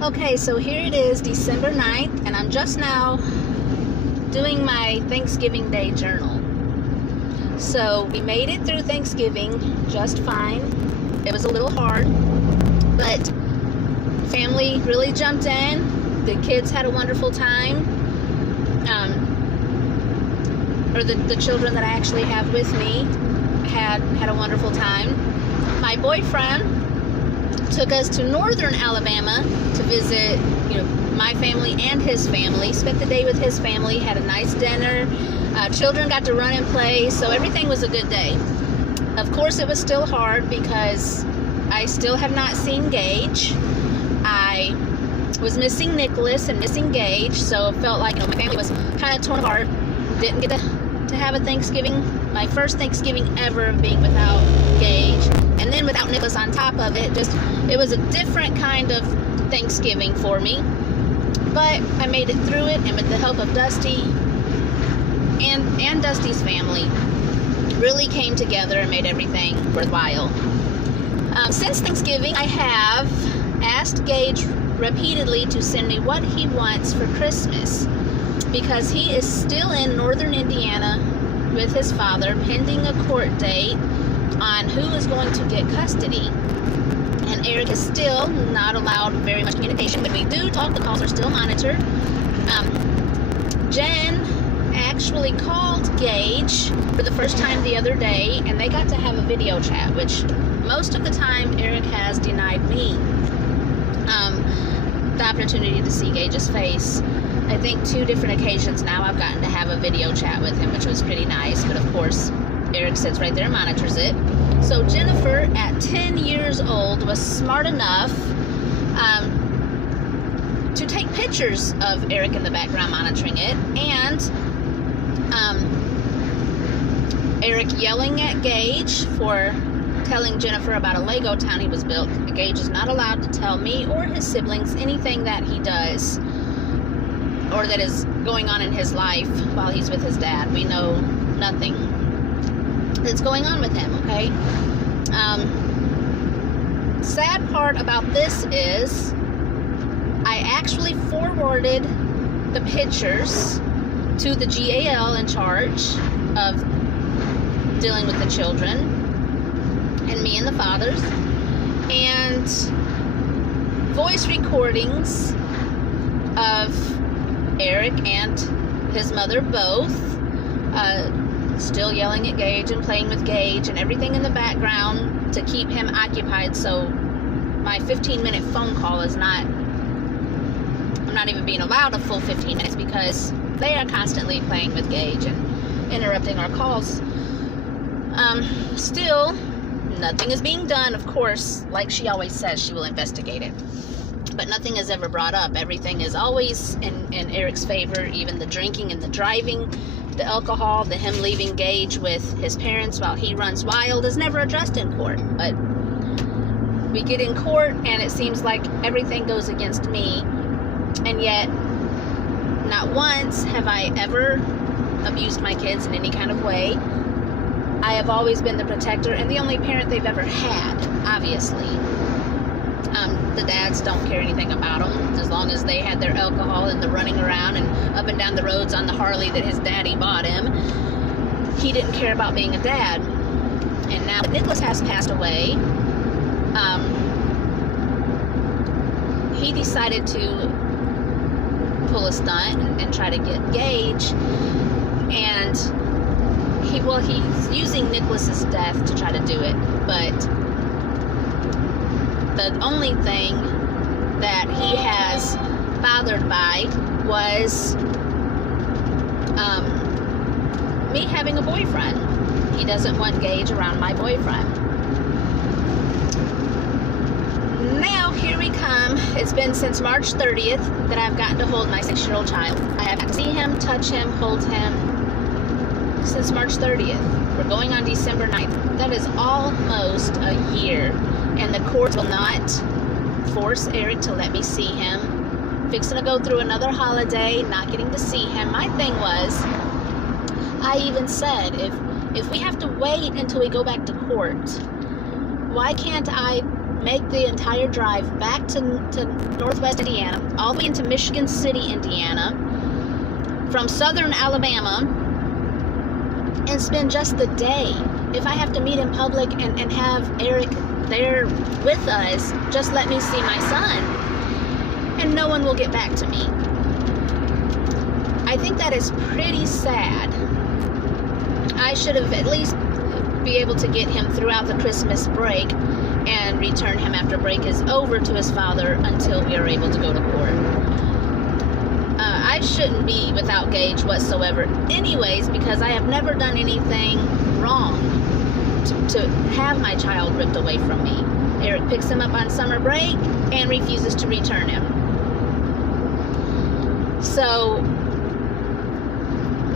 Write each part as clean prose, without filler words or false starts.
Okay, so here it is, December 9th, and I'm just now doing my Thanksgiving Day journal. So we made it through Thanksgiving just fine. It was a little hard, but family really jumped in. The kids had a wonderful time. The children that I actually have with me had a wonderful time. My boyfriend took us to northern Alabama to visit, my family and his family. Spent the day with his family, had a nice dinner. Children got to run and play, so everything was a good day. Of course, it was still hard because I still have not seen Gage. I was missing Nicholas and missing Gage, so it felt like my family was kind of torn apart. Didn't get to have a Thanksgiving, my first Thanksgiving ever being without Gage, and then without Nicholas on top of it. It was a different kind of Thanksgiving for me, but I made it through it, and with the help of Dusty and Dusty's family, really came together and made everything worthwhile. Since Thanksgiving, I have asked Gage repeatedly to send me what he wants for Christmas, because he is still in northern Indiana with his father, pending a court date on who is going to get custody. And Eric is still not allowed very much communication. When we do talk, the calls are still monitored. Jen actually called Gage for the first time the other day, and they got to have a video chat, which most of the time Eric has denied me the opportunity to see Gage's face. I think 2 different occasions now I've gotten to have a video chat with him, which was pretty nice, but of course Eric sits right there and monitors it. So Jennifer, at 10 years old, was smart enough to take pictures of Eric in the background monitoring it, and Eric yelling at Gage for telling Jennifer about a Lego town he was built. Gage is not allowed to tell me or his siblings anything that he does or that is going on in his life while he's with his dad. We know nothing that's going on with him, okay? Sad part about this is I actually forwarded the pictures to the GAL in charge of dealing with the children, and me and the fathers, and voice recordings of Eric and his mother both still yelling at Gage and playing with Gage and everything in the background to keep him occupied, so my 15-minute phone call is I'm not even being allowed a full 15 minutes because they are constantly playing with Gage and interrupting our calls. Still, nothing is being done. Of course, like she always says, she will investigate it. But nothing is ever brought up. Everything is always in Eric's favor, even the drinking and the driving, the alcohol, the him leaving Gage with his parents while he runs wild is never addressed in court. But we get in court and it seems like everything goes against me, and yet not once have I ever abused my kids in any kind of way. I have always been the protector and the only parent they've ever had, obviously. The dads don't care anything about them, as long as they had their alcohol and the running around and up and down the roads on the Harley that his daddy bought him. He didn't care about being a dad. And now that Nicholas has passed away, he decided to pull a stunt and try to get Gage, and he's using Nicholas's death to try to do it, but the only thing that he has bothered by was me having a boyfriend. He doesn't want Gage around my boyfriend. Now, here we come. It's been since March 30th that I've gotten to hold my 6-year-old child. I haven't seen him, touch him, hold him since March 30th. We're going on December 9th. That is almost a year. And the court will not force Eric to let me see him. Fixing to go through another holiday, not getting to see him. My thing was, I even said, if we have to wait until we go back to court, why can't I make the entire drive back to Northwest Indiana, all the way into Michigan City, Indiana, from Southern Alabama, and spend just the day. If I have to meet in public and have Eric there with us, just let me see my son, and no one will get back to me. I think that is pretty sad. I should have at least be able to get him throughout the Christmas break and return him after break is over to his father until we are able to go to court. I shouldn't be without Gage whatsoever anyways, because I have never done anything wrong to have my child ripped away from me. Eric picks him up on summer break and refuses to return him. So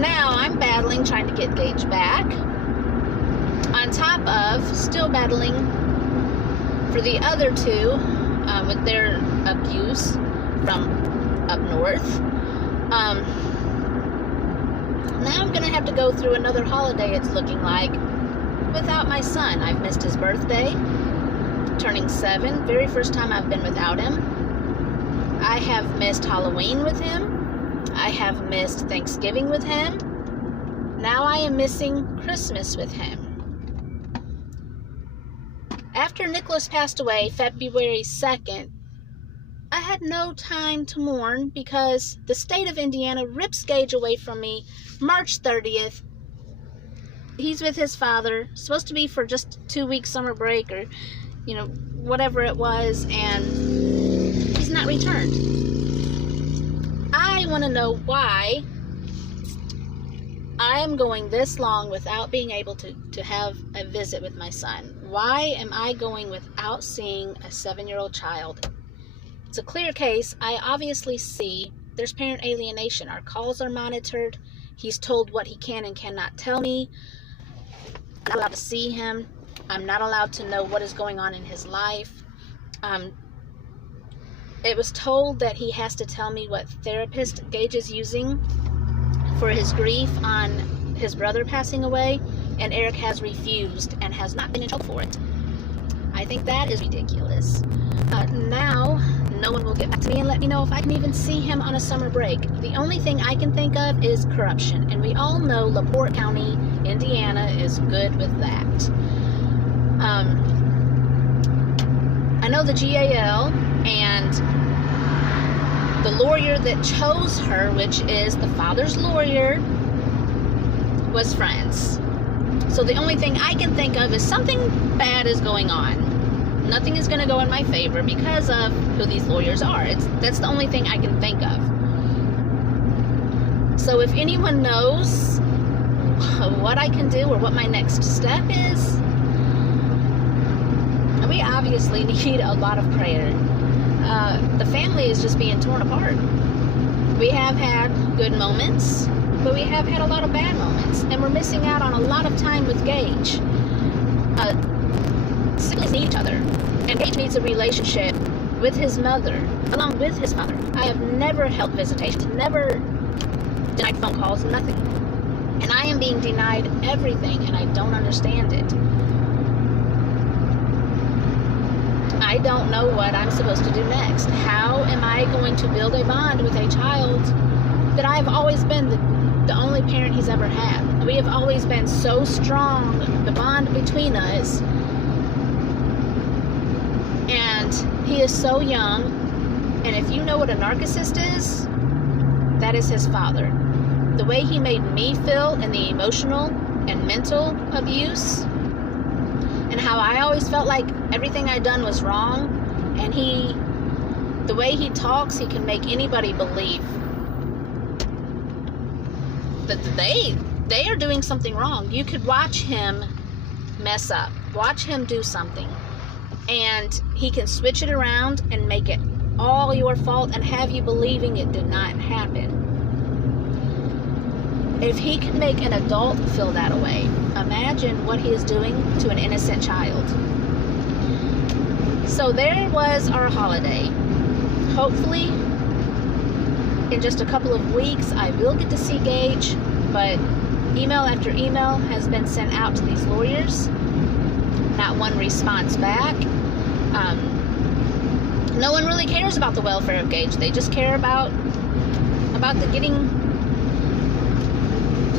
now I'm battling, trying to get Gage back, on top of still battling for the other two with their abuse from up north. Now I'm gonna have to go through another holiday, it's looking like, without my son. I've missed his birthday, turning 7, very first time I've been without him. I have missed Halloween with him. I have missed Thanksgiving with him. Now I am missing Christmas with him. After Nicholas passed away, February 2nd, I had no time to mourn because the state of Indiana rips Gage away from me March 30th. He's with his father, supposed to be for just 2 weeks summer break or, whatever it was, and he's not returned. I want to know why I am going this long without being able to have a visit with my son. Why am I going without seeing a 7-year-old child? It's a clear case. I obviously see there's parent alienation. Our calls are monitored. He's told what he can and cannot tell me. I'm not allowed to see him. I'm not allowed to know what is going on in his life. It was told that he has to tell me what therapist Gage is using for his grief on his brother passing away, and Eric has refused and has not been in trouble for it. I think that is ridiculous. Now, no one will get back to me and let me know if I can even see him on a summer break. The only thing I can think of is corruption, and we all know LaPorte County, Indiana is good with that. I know the GAL and the lawyer that chose her, which is the father's lawyer, was friends. So the only thing I can think of is something bad is going on. Nothing is going to go in my favor because of who these lawyers are. That's the only thing I can think of. So if anyone knows what I can do or what my next step is, we obviously need a lot of prayer. The family is just being torn apart. We have had good moments, but we have had a lot of bad moments, and we're missing out on a lot of time with Gage. Siblings need each other, and Gage needs a relationship with his mother, along with his father. I have never held visitations, never denied phone calls, nothing. And I am being denied everything, and I don't understand it. I don't know what I'm supposed to do next. How am I going to build a bond with a child that I've always been the only parent he's ever had? We have always been so strong, the bond between us. And he is so young, and if you know what a narcissist is, that is his father. The way he made me feel in the emotional and mental abuse, and how I always felt like everything I'd done was wrong, and the way he talks, he can make anybody believe that they are doing something wrong. You could watch him mess up, watch him do something, and he can switch it around and make it all your fault and have you believing it did not happen. If he can make an adult feel that way, imagine what he is doing to an innocent child. So there was our holiday. Hopefully, in just a couple of weeks, I will get to see Gage, but email after email has been sent out to these lawyers. Not one response back. No one really cares about the welfare of Gage. They just care about the getting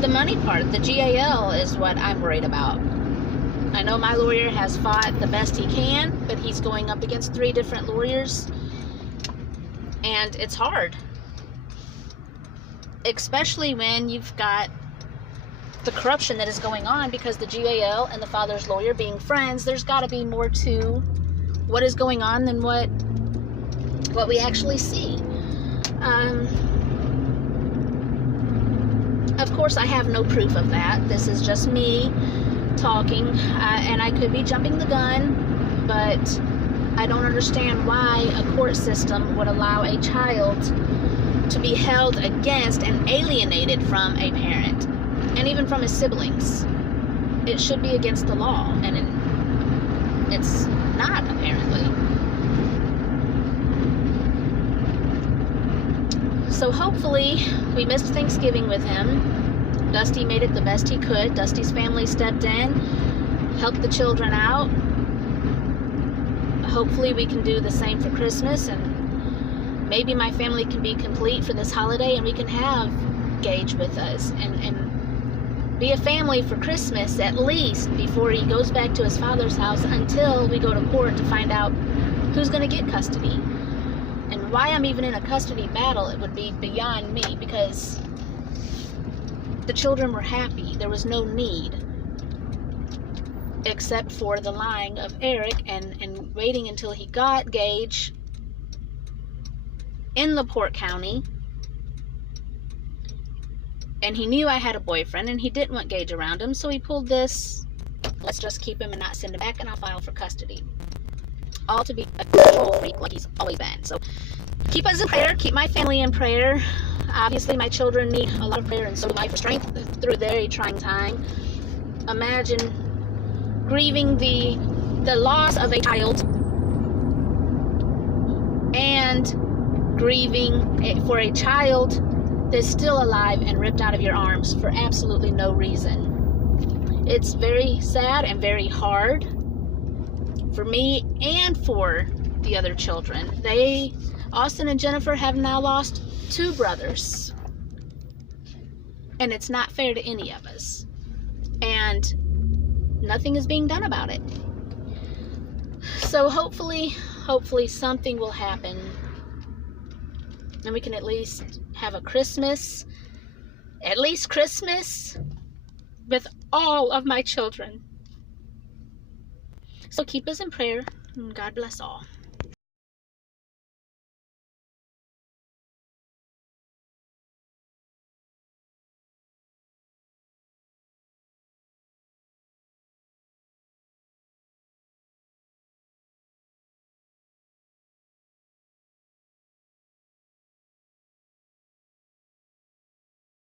the money part. The GAL is what I'm worried about. I know my lawyer has fought the best he can, but he's going up against 3 different lawyers, and it's hard, especially when you've got the corruption that is going on, because the GAL and the father's lawyer being friends. There's got to be more to what is going on than what we actually see. Of course, I have no proof of that. This is just me talking, and I could be jumping the gun, but I don't understand why a court system would allow a child to be held against and alienated from a parent, and even from his siblings. It should be against the law, and it's not, apparently. So hopefully, we missed Thanksgiving with him. Dusty made it the best he could. Dusty's family stepped in, helped the children out. Hopefully we can do the same for Christmas, and maybe my family can be complete for this holiday, and we can have Gage with us and be a family for Christmas, at least before he goes back to his father's house, until we go to court to find out who's going to get custody. And why I'm even in a custody battle, it would be beyond me, because the children were happy. There was no need, except for the lying of Eric and waiting until he got Gage in LaPorte County. And he knew I had a boyfriend, and he didn't want Gage around him, so he pulled this, let's just keep him and not send him back, and I'll file for custody. All to be a control freak like he's always been. So keep us in prayer, keep my family in prayer. Obviously my children need a lot of prayer, and so do I, for strength through a very trying time. Imagine grieving the loss of a child and grieving for a child that's still alive and ripped out of your arms for absolutely no reason. It's very sad and very hard for me and for the other children. Austin and Jennifer have now lost 2 brothers, and it's not fair to any of us, and nothing is being done about it. So hopefully something will happen, and we can at least have a Christmas, with all of my children. So keep us in prayer, and God bless all.